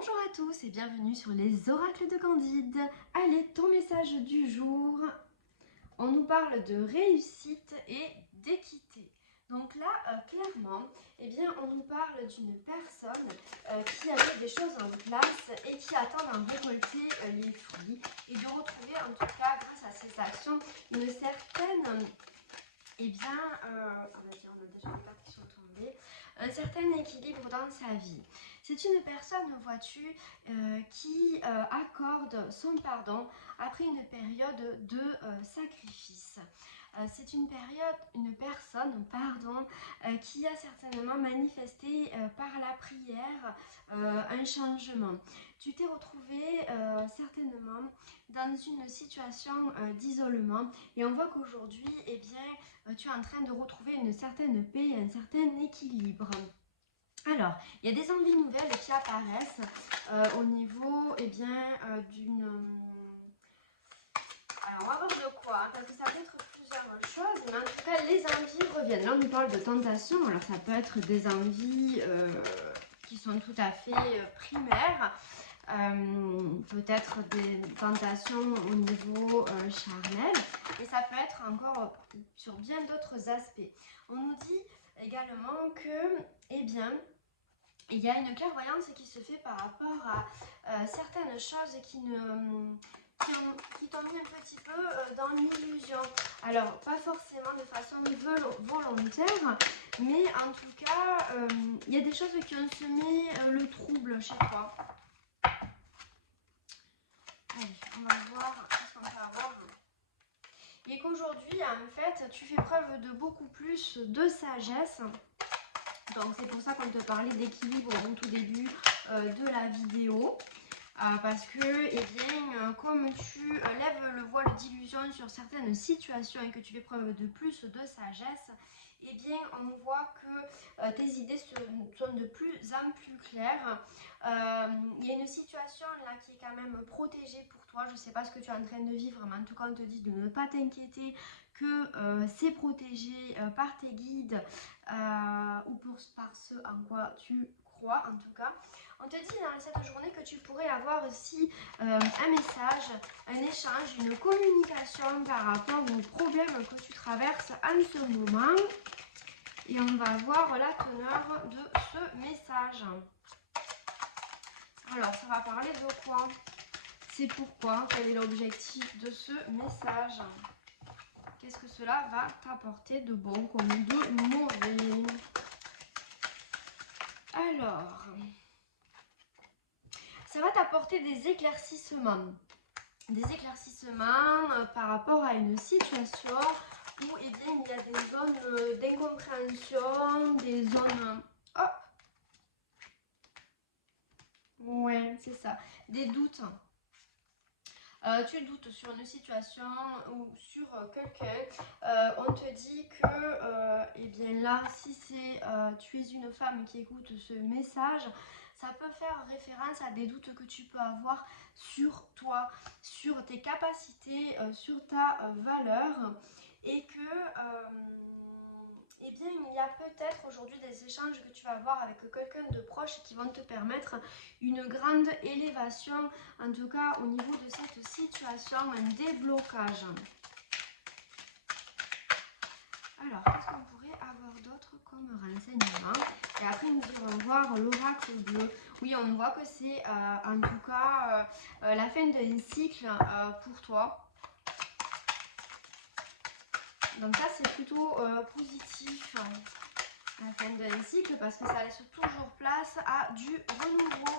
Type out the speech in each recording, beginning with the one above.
Bonjour à tous et bienvenue sur les oracles de Candide. Allez, ton message du jour. On nous parle de réussite et d'équité. Donc là, clairement, eh bien, on nous parle d'une personne qui a mis des choses en place et qui attend d'en récolter les fruits et de retrouver, en tout cas, grâce à ses actions, une certaine, eh bien, on a déjà des cartes qui sont tombées, un certain équilibre dans sa vie. C'est une personne, vois-tu, qui accorde son pardon après une période de sacrifice. C'est une personne, qui a certainement manifesté par la prière un changement. Tu t'es retrouvé certainement dans une situation d'isolement et on voit qu'aujourd'hui, eh bien, tu es en train de retrouver une certaine paix, un certain équilibre. Alors, il y a des envies nouvelles qui apparaissent au niveau d'une... Alors, on va voir de quoi, parce que ça peut être plusieurs choses, mais en tout cas, les envies reviennent. Là, on nous parle de tentation, alors ça peut être des envies qui sont tout à fait primaires, peut-être des tentations au niveau charnel, et ça peut être encore sur bien d'autres aspects. On nous dit également que, eh bien, il y a une clairvoyance qui se fait par rapport à certaines choses qui t'ont mis un petit peu dans l'illusion. Alors, pas forcément de façon volontaire, mais en tout cas, il y a des choses qui ont semé le trouble chez toi. Allez, on va voir ce qu'on peut avoir. Et qu'aujourd'hui, en fait, tu fais preuve de beaucoup plus de sagesse. Donc c'est pour ça qu'on te parlait d'équilibre au tout début de la vidéo. Parce que, eh bien, comme tu lèves le voile d'illusion sur certaines situations et que tu fais preuve de plus de sagesse, eh bien, on voit que tes idées sont de plus en plus claires. Il y a une situation là qui est quand même protégée pour toi. Je ne sais pas ce que tu es en train de vivre, mais en tout cas, on te dit de ne pas t'inquiéter, que c'est protégé par tes guides ou par ce en quoi tu crois, en tout cas. On te dit dans cette journée que tu pourrais avoir aussi un message, un échange, une communication par rapport aux problèmes que tu traverses en ce moment. Et on va voir la teneur de ce message. Alors, ça va parler de quoi? C'est pourquoi? Quel est l'objectif de ce message? Qu'est-ce que cela va t'apporter de bon comme de mauvais? Alors, ça va t'apporter des éclaircissements. Des éclaircissements par rapport à une situation où eh bien, il y a des zones d'incompréhension, des zones... Hop! Ouais, c'est ça. Des doutes. Tu doutes sur une situation ou sur quelqu'un. On te dit que, eh bien là, si tu es une femme qui écoute ce message, ça peut faire référence à des doutes que tu peux avoir sur toi, sur tes capacités, sur ta valeur, et que eh bien, il y a peut-être aujourd'hui des échanges que tu vas avoir avec quelqu'un de proche qui vont te permettre une grande élévation, en tout cas au niveau de cette situation, un déblocage. Alors, qu'est-ce qu'on pourrait avoir d'autre comme renseignement? Et après, nous irons voir l'oracle bleu. Oui, on voit que c'est en tout cas la fin d'un cycle pour toi. Donc ça, c'est plutôt positif, la fin d'un cycle, parce que ça laisse toujours place à du renouveau.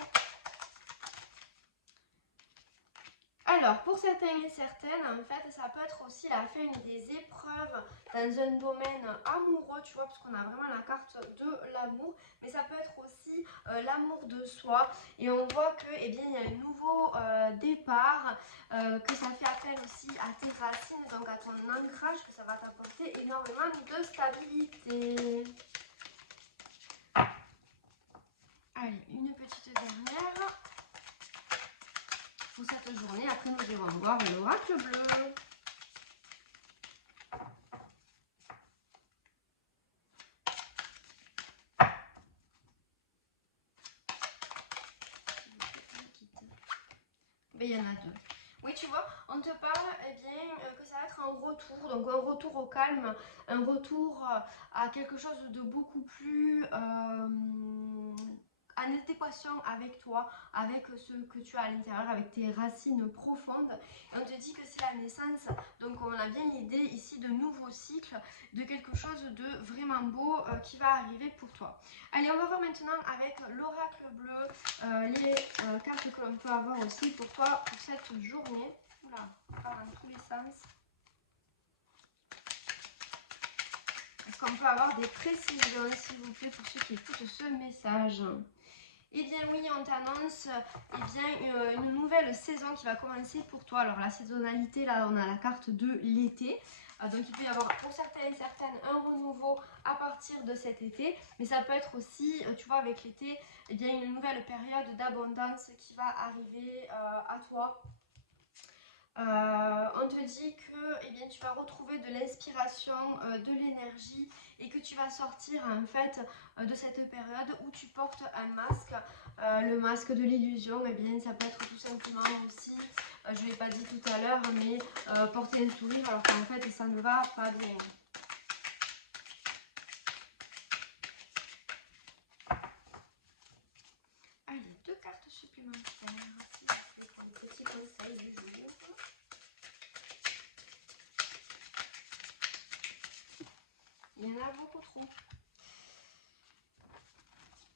Alors, pour certains et certaines, en fait, ça peut être aussi la fin des épreuves dans un domaine amoureux, tu vois, parce qu'on a vraiment la carte de l'amour, mais ça peut être aussi l'amour de soi. Et on voit que, eh bien, il y a un nouveau départ, que ça fait appel aussi à tes racines, donc à ton ancrage, que ça va t'apporter énormément de stabilité. Allez, une petite dernière pour cette journée. Après, nous irons voir l'oracle bleu. Mais il y en a deux. Oui, tu vois, on te parle que ça va être un retour, donc un retour au calme, un retour à quelque chose de beaucoup plus en adéquation avec toi, avec ce que tu as à l'intérieur, avec tes racines profondes. Et on te dit que c'est la naissance, donc on a bien l'idée ici de nouveaux cycles, de quelque chose de vraiment beau qui va arriver pour toi. Allez, on va voir maintenant avec l'oracle bleu, les cartes que l'on peut avoir aussi pour toi pour cette journée. Oula, on part dans tous les sens. Est-ce qu'on peut avoir des précisions, s'il vous plaît, pour ceux qui écoutent ce message? Eh bien oui, on t'annonce une nouvelle saison qui va commencer pour toi. Alors la saisonnalité, là on a la carte de l'été. Donc il peut y avoir pour certaines un renouveau à partir de cet été. Mais ça peut être aussi, tu vois, avec l'été, eh bien une nouvelle période d'abondance qui va arriver à toi. On te dit que eh bien, tu vas retrouver de l'inspiration, de l'énergie et que tu vas sortir en fait de cette période où tu portes un masque, le masque de l'illusion. Eh bien, ça peut être tout simplement aussi, je ne l'ai pas dit tout à l'heure, mais porter un sourire alors qu'en fait ça ne va pas bien. Allez, 2 cartes supplémentaires, s'il vous plaît, pour les petits conseils du jour. Il y en a beaucoup trop.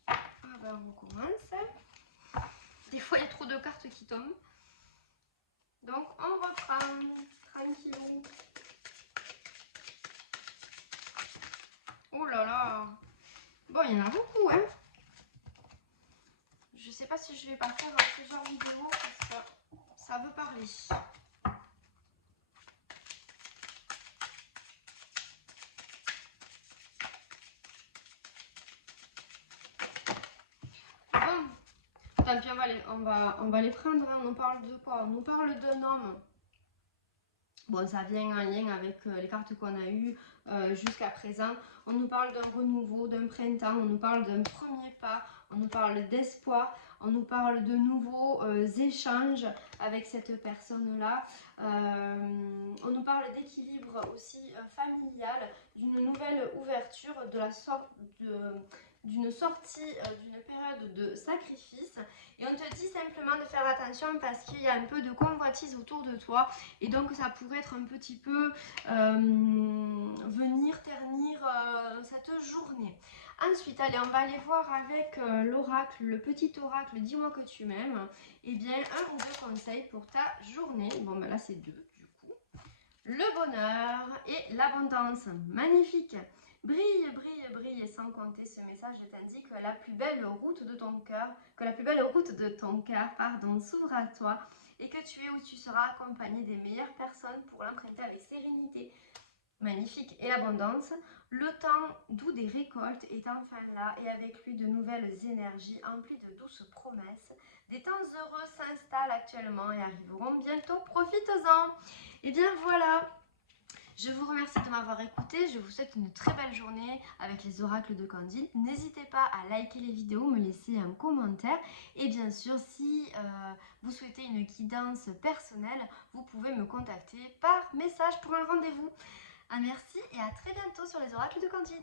Ah ben on commence. Des fois il y a trop de cartes qui tombent. Donc on reprend tranquillou. Oh là là. Bon, il y en a beaucoup, hein. Je sais pas si je vais pas faire plusieurs vidéos parce que ça veut parler. Bon, tant pis, on va les prendre. Hein. On nous parle de quoi? On nous parle d'un homme. Bon, ça vient en lien avec les cartes qu'on a eues jusqu'à présent. On nous parle d'un renouveau, d'un printemps, on nous parle d'un premier pas, on nous parle d'espoir, on nous parle de nouveaux échanges avec cette personne-là. On nous parle d'équilibre aussi familial, d'une nouvelle ouverture, d'une sortie d'une période de sacrifice. Et on te dit simplement de faire attention parce qu'il y a un peu de convoitise autour de toi et donc ça pourrait être un petit peu venir ternir cette journée. Ensuite, allez, on va aller voir avec l'oracle, le petit oracle, dis-moi que tu m'aimes. Eh bien, 1 ou 2 conseils pour ta journée. Bon, ben là, c'est 2 du coup. Le bonheur et l'abondance. Magnifique. Brille, brille, brille et sans compter, ce message t'indique que la plus belle route de ton cœur, s'ouvre à toi et que tu es où tu seras accompagné des meilleures personnes pour l'emprunter avec sérénité. Magnifique. Et l'abondance, le temps doux des récoltes est enfin là et avec lui de nouvelles énergies emplies de douces promesses. Des temps heureux s'installent actuellement et arriveront bientôt. Profitez-en. Et bien voilà. Je vous remercie de m'avoir écouté, je vous souhaite une très belle journée avec les oracles de Candide. N'hésitez pas à liker les vidéos, me laisser un commentaire et bien sûr si vous souhaitez une guidance personnelle, vous pouvez me contacter par message pour un rendez-vous. Merci et à très bientôt sur les oracles de Candide.